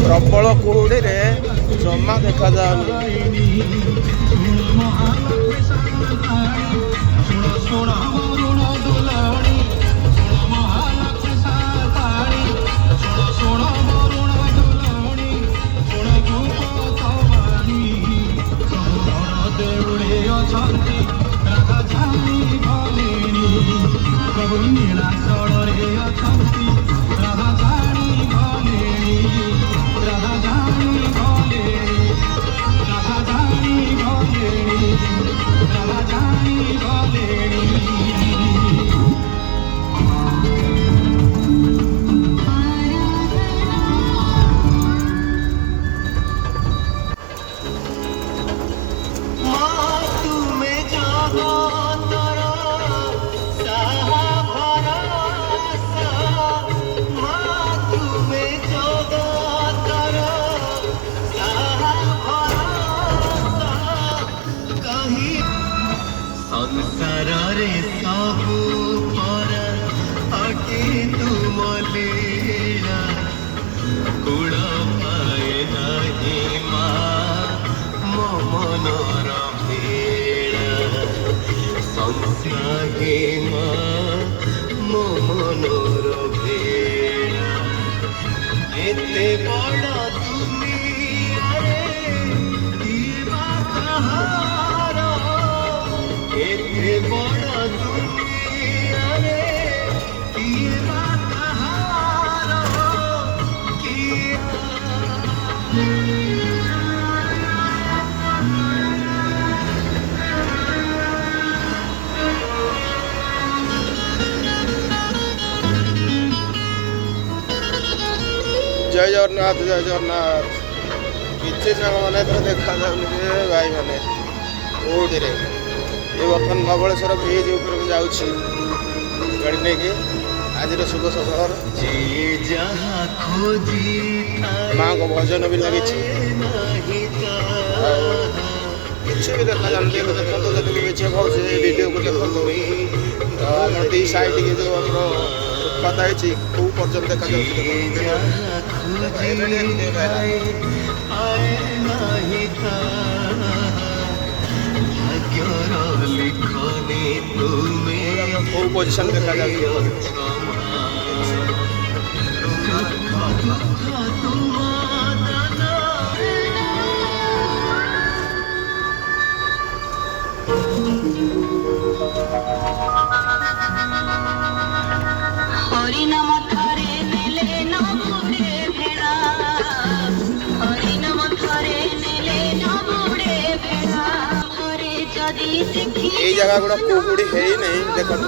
प्रबल कुहुड़ी जमा देखा जाऊनी जय जगन्नाथ जय जगन्नाथ किसी सांग मैंने देखा भाई मैंने कौटी ये बर्तमान धवलेश्वर ब्रिज उपरକୁ ଯାଉଛି ଗାଡ଼ି ନେଇକି ଆଜିର ଶୁଭ ସଫର ମାଙ୍କ ଭଜନ ବି ଲାଗିଛି ଆଉ କିଛି ବି ଦେଖାଯାନ୍ତି ଦେଖନ୍ତୁ ଯଦି କିଛି ହେଉଛି ଭିଡ଼ିଓକୁ ଦେଖନ୍ତୁ ଆମର ଦି ସାଇଡ଼୍କି ଯେଉଁ ଆମର ଫୁଟପାଥ ହେଇଛି କେଉଁ ପର୍ଯ୍ୟନ୍ତ ଦେଖାଯାଉଛି କେଉଁ ପୋଜିସନ୍ ଦେଖାଯାଉଛି এই জায়গা গুড়া কুকুড়ি হেই নেই দেখুন